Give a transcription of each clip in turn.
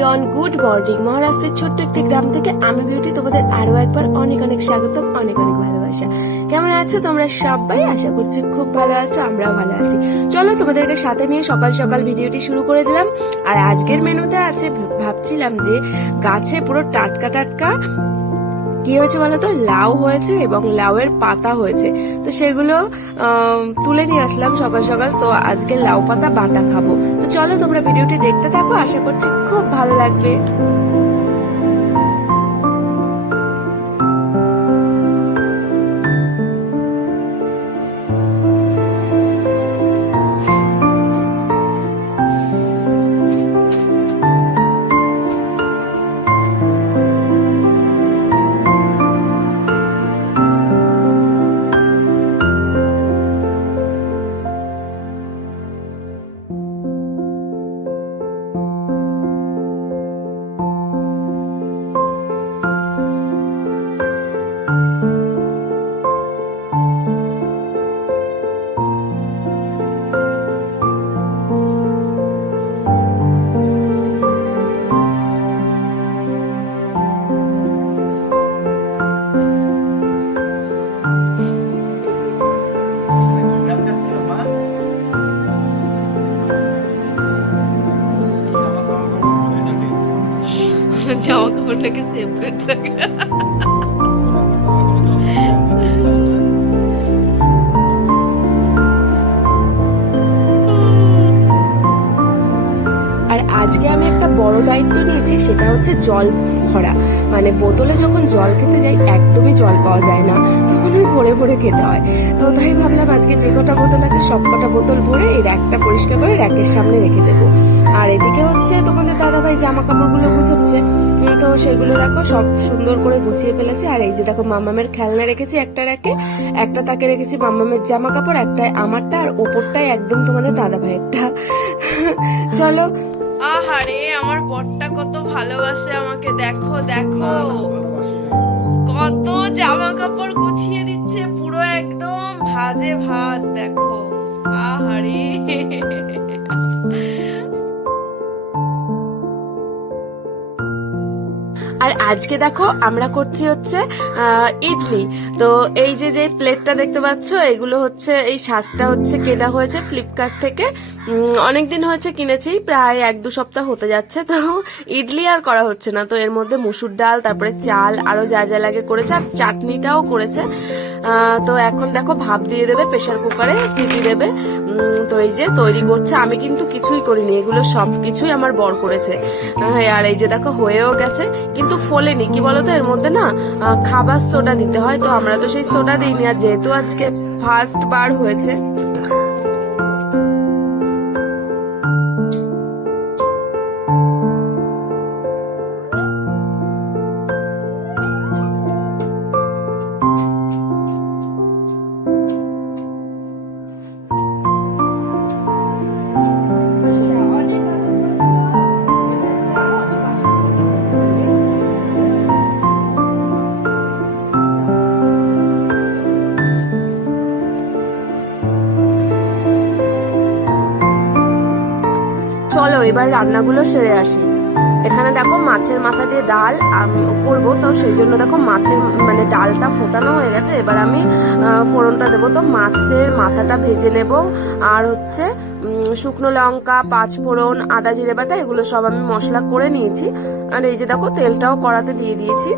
Everyone, good morning. মহারাষ্ট্রের ছোট্ট একটি গ্রাম থেকে আমি বিউটি তোমাদের আরো একবার অনেক অনেক স্বাগতম, অনেক অনেক ভালোবাসা। কেমন আছো তোমরা সবাই? আশা করছি খুব ভালো আছো, আমরাও ভালো আছি। চলো তোমাদেরকে সাথে নিয়ে সকাল সকাল ভিডিওটি শুরু করে দিলাম। আর আজকের মেনুতে আছে, ভাবছিলাম যে গাছে পুরো টাটকা টাটকা কি হয়েছে বলতো, লাউ হয়েছে এবং লাউয়ের পাতা হয়েছে। তো সেগুলো তুলে নিয়ে আসলাম সকাল সকাল। তো আজকে লাউ পাতা বাটা খাবো। তো চলো তোমরা ভিডিওটি দেখতে থাকো, আশা করছি খুব ভালো লাগবে। জামা কাপড়টাকে সেপারেট থাকে। আর আজকে আমি একটা বড় দায়িত্ব নিয়েছি, সেটা হচ্ছে জল ভরা। মানে বোতলে যখন জল খেতে যাই একদমই জল পাওয়া যায় না, তখন ওই ভরে ভরে খেতে হয়। তো তাই ভাবলাম আজকে যে কটা বোতল আছে সব কটা বোতল ভরে এই র্যাকটা পরিষ্কার করে র্যাকের সামনে রেখে দেবো। আর এদিকে হচ্ছে তোমাদের দাদাভাই জামা কাপড়গুলো গুছাচ্ছে। তো সেগুলো দেখো সব সুন্দর করে গুছিয়ে ফেলেছে। আর এই যে দেখো মাম্মামের খেলনা রেখেছি একটা র্যাকে, একটা তাকে রেখেছি মাম্মামের জামা কাপড়, একটাই আমারটা, আর ওপরটাই একদম তোমাদের দাদাভাইয়েরটা। চলো। আহারে আমার বরটা কত ভালোবাসে আমাকে, দেখো দেখো কত জামা কাপড় গুছিয়ে দিচ্ছে, পুরো একদম ভাজে ভাজ। দেখো আহারে। আর আজকে দেখো আমরা করছি হচ্ছে ইডলি। তো এই যে যে প্লেটটা দেখতে পাচ্ছ, এগুলো হচ্ছে, এই সাজটা হচ্ছে কেনা হয়েছে ফ্লিপকার্ট থেকে। অনেকদিন হয়েছে কিনেছি, প্রায় 1-2 সপ্তাহ হতে যাচ্ছে। তো ইডলি আর করা হচ্ছে না, তো এর মধ্যে মুসুর ডাল, তারপরে চাল, আরো যা যা লাগে করেছে, আর চাটনিটাও করেছে। তো এখন দেখো ভাপ দিয়ে দেবে, প্রেসার কুকারে সিটি দেবে। তো এই যে তৈরি করছে, আমি কিন্তু কিছুই করিনি, এগুলো সবকিছুই আমার বর করেছে। আর এই যে দেখো হয়েও গেছে, কিন্তু ফোলেনি। কি বলতো, এর মধ্যে না খাবার সোডা দিতে হয়, তো আমরা তো সেই সোডা দিইনি। আর যেহেতু আজকে ফার্স্ট বার হয়েছে, চলো এবার রান্নাগুলো সেরে আসি। এখানে দেখো মাছের মাথা দিয়ে ডাল করবো, তো সেই জন্য দেখো মাছের মানে ডালটা ফোটানো হয়ে গেছে। এবার আমি ফোড়নটা দেবো। তো মাছের মাথাটা ভেজে নেব, আর হচ্ছে শুকনো লঙ্কা, 5 ফোড়ন, আদা জিরে বাটা, এগুলো সব আমি মশলা করে নিয়েছি। আর এই যে দেখো তেলটাও কড়াতে দিয়ে দিয়েছি।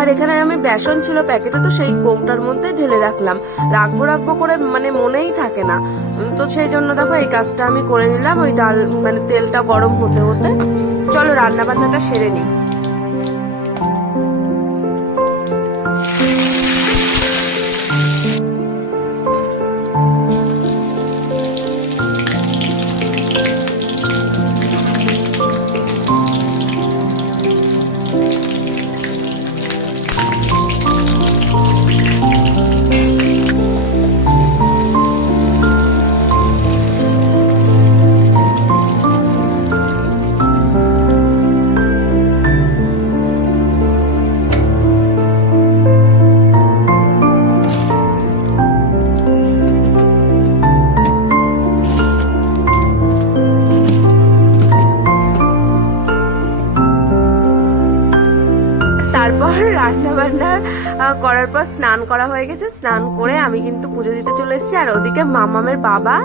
আর এখানে আমি বেসন ছিল প্যাকেটে, তো সেই কৌটার মধ্যে ঢেলে রাখলাম। রাখবো করে মানে মনেই থাকে না, তো সেই জন্য দেখো এই কাজটা আমি করে নিলাম। ওই ডাল মানে তেলটা গরম হতে হতে চলো রান্না বান্নাটা সেরে নিই। তারপর রান্না বান্না করার পর স্নান করা হয়ে গেছে। স্নান করে আমি কিন্তু পুজো দিতে চলে এসেছি। আর ওদিকে মামামের বাবা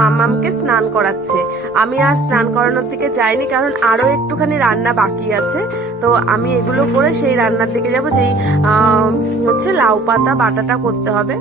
মামামকে স্নান করাচ্ছে। আমি আর স্নান করানোর দিকে যাইনি, কারণ আরো একটুখানি রান্না বাকি আছে। তো আমি এগুলো করে সেই রান্নার দিকে যাবো, যেই হচ্ছে লাউ পাতা বাটাটা করতে হবে।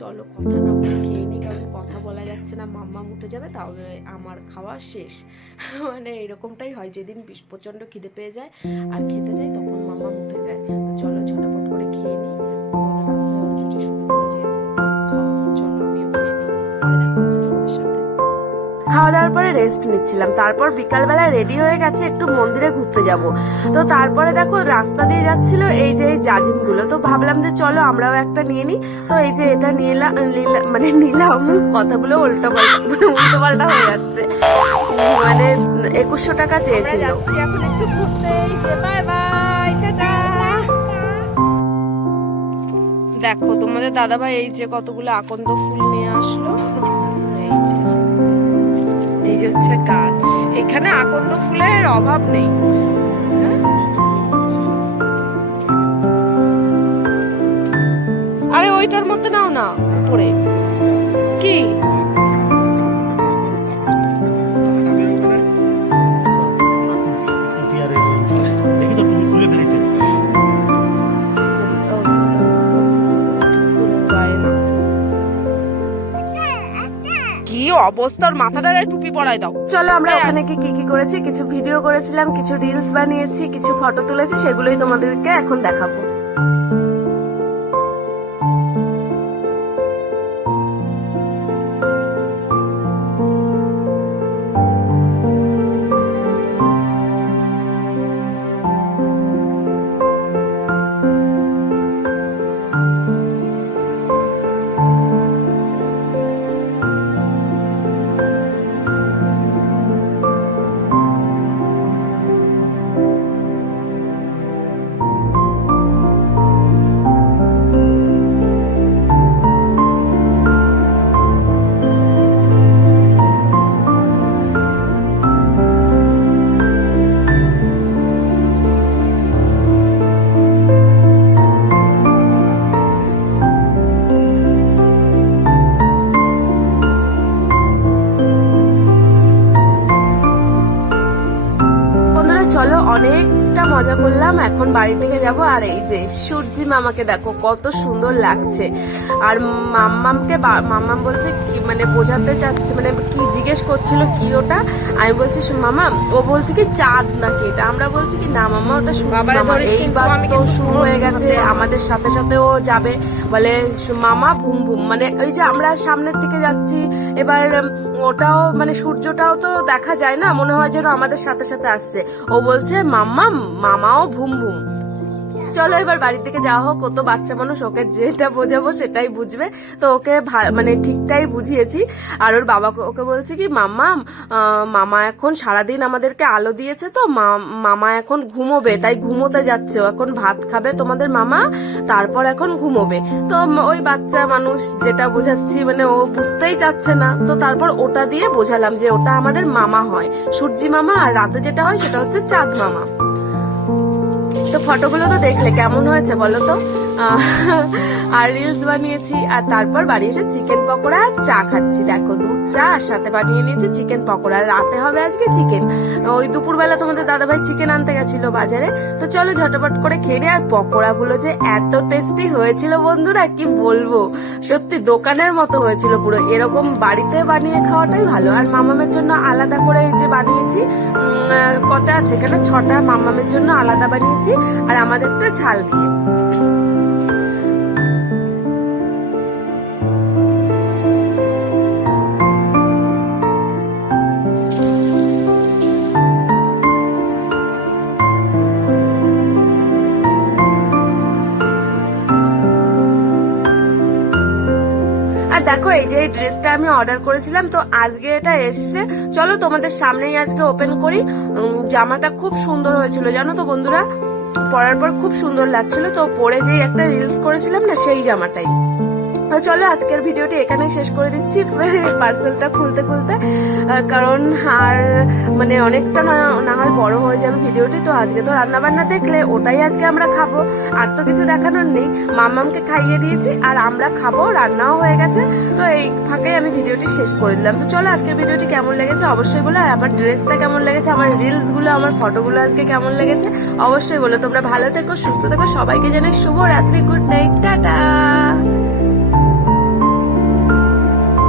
চলো কথা না বলে খেয়ে নিই, কারণ কথা বলা যাচ্ছে না, মাম্মা উঠে যাবে তাহলে আমার খাওয়া শেষ। মানে এরকমটাই হয়, যেদিন প্রচণ্ড খিদে পেয়ে যায় আর খেতে যাই তখন মাম্মা উঠে যায়। তো চলো ঝটাপট করে খেয়ে নিই। খাওয়া দাওয়ার পরে রেস্ট নিচ্ছিলাম, তারপর বিকালবেলা রেডি হয়ে গেছে একটু মন্দিরে ঘুরতে যাব। তো তারপরে দেখো রাস্তা দিয়ে যাচ্ছিল এই যে জাজিম গুলো, তো ভাবলাম যে চলো আমরাও একটা নিয়ে নিই। তো এই যে এটা নিলাম, কথাগুলো উল্টো পাল্টা হয়ে যাচ্ছে। মানে 2100 টাকা চেয়েছিল। এখন একটু ঘুরতে, বাই বাই, টাটা। দেখো তোমাদের দাদাভাই এই যে কতগুলো আকন্দ ফুল নিয়ে আসলো। এই যে হচ্ছে গাছ, এখানে আকন্দ ফুলের অভাব নেই। আরে ওইটার মধ্যে নাও না, উপরে কি কি অবস্থা, ওর মাথাটা টুপি পরাই দাও। চলো আমরা ওখানে কি কি করেছি, কিছু ভিডিও করেছিলাম, কিছু রিলস বানিয়েছি, কিছু ফটো তুলেছি, সেগুলোই তোমাদেরকে এখন দেখাবো। চলো অনেকটা মজা করলাম, এখন বাড়ির দিকে যাব। আর এই যে সূর্যি মামাকে দেখো কত সুন্দর লাগছে। আর মাম্মাম বলছে কি, মানে বোঝাতে চাচ্ছে, মানে কি জিজ্ঞেস করছিল কি ওটা, আমি বলছি মামাম, ও বলছে কি চাঁদ নাকি এটা, আমরা বলছি কি না মামা ওটা সূর্যি মামা। এইবার তো শুরু হয়ে গেছে, আমাদের সাথে সাথে ও যাবে, বলে মামা ভুম ভুম, মানে ওই যে আমরা সামনের দিকে যাচ্ছি, এবার ওটাও মানে সূর্যটাও তো দেখা যায় না, মনে হয় যেন আমাদের সাথে সাথে আসছে। ও বলছে মামাও ভুম ভুম। চলো এবার বাড়ির দিকে যাওয়া হোক, ও তো বাচ্চা মানুষ, ওকে যেটা বোঝাবো সেটাই বুঝবে। তো ওকে মানে ঠিকটাই বুঝিয়েছি। আর ওর বাবা ওকে বলছে কি মামা এখন সারাদিন আমাদেরকে আলো দিয়েছে, তো মামা এখন ঘুমোবে, তাই ঘুমোতে যাচ্ছে, ও এখন ভাত খাবে তোমাদের মামা, তারপর এখন ঘুমোবে। তো ওই বাচ্চা মানুষ যেটা বোঝাচ্ছি, মানে ও বুঝতেই চাচ্ছে না, তো তারপর ওটা দিয়ে বোঝালাম যে ওটা আমাদের মামা হয় সূর্যি মামা, আর রাতে যেটা হয় সেটা হচ্ছে চাঁদ মামা। তো ফটোগুলো তো দেখলে কেমন হয়েছে বলো তো। আর রিলস বানিয়েছি, আর তারপর বাড়ি এসে চিকেন পকোড়া আর চা খাচ্ছি। দেখো দুধ চা আর সাথে বানিয়ে নিয়েছি চিকেন পকোড়া। রাতে হবে আজকে চিকেন, ওই দুপুরবেলা তোমাদের দাদাভাই চিকেন আনতে গেছিল বাজারে। তো চলো ঝটপট করে খেয়ে নিই। আর পকোড়া গুলো যে এত টেস্টি হয়েছিল বন্ধুরা, কি বলবো, সত্যি দোকানের মতো হয়েছিল পুরো। এরকম বাড়িতে বানিয়ে খাওয়াটাই ভালো। আর মামামের জন্য আলাদা করে এই যে বানিয়েছি, কটা আছে এখানে, 6টা, মামামের জন্য আলাদা বানিয়েছি, আর আমাদেরটা ঝাল দিয়ে। আর দেখো এই যে ড্রেসটা আমি অর্ডার করেছিলাম, তো আজকে এটা এসছে। চলো তোমাদের সামনেই আজকে ওপেন করি। জামাটা খুব সুন্দর হয়েছিল জানো তো বন্ধুরা, পরার পর খুব সুন্দর লাগছিল। তো পরে যে একটা রিলস করেছিলাম না, সেই জামাটাই। চলো আজকের ভিডিওটি এখানেই শেষ করে দিচ্ছি, পার্সেলটা খুলতে খুলতে, কারণ আর মানে অনেকটা না হয় বড় হয়ে যাবে ভিডিওটি। তো আজকে তো রান্না বান্না দেখলে, ওটাই আজকে আমরা খাবো, আর তো কিছু দেখানোর নেই। মাম্মামকে খাইয়ে দিয়েছি আর আমরা খাবো, রান্নাও হয়ে গেছে। তো এই ফাঁকে আমি ভিডিওটি শেষ করে দিলাম। তো চলো আজকের ভিডিওটি কেমন লেগেছে অবশ্যই বলো, আর আমার ড্রেসটা কেমন লেগেছে, আমার রিলস গুলো, আমার ফটোগুলো আজকে কেমন লেগেছে অবশ্যই বলো। তোমরা ভালো থেকো, সুস্থ থেকো, সবাইকে জানাই শুভ রাত্রি, গুড নাইট, টাটা।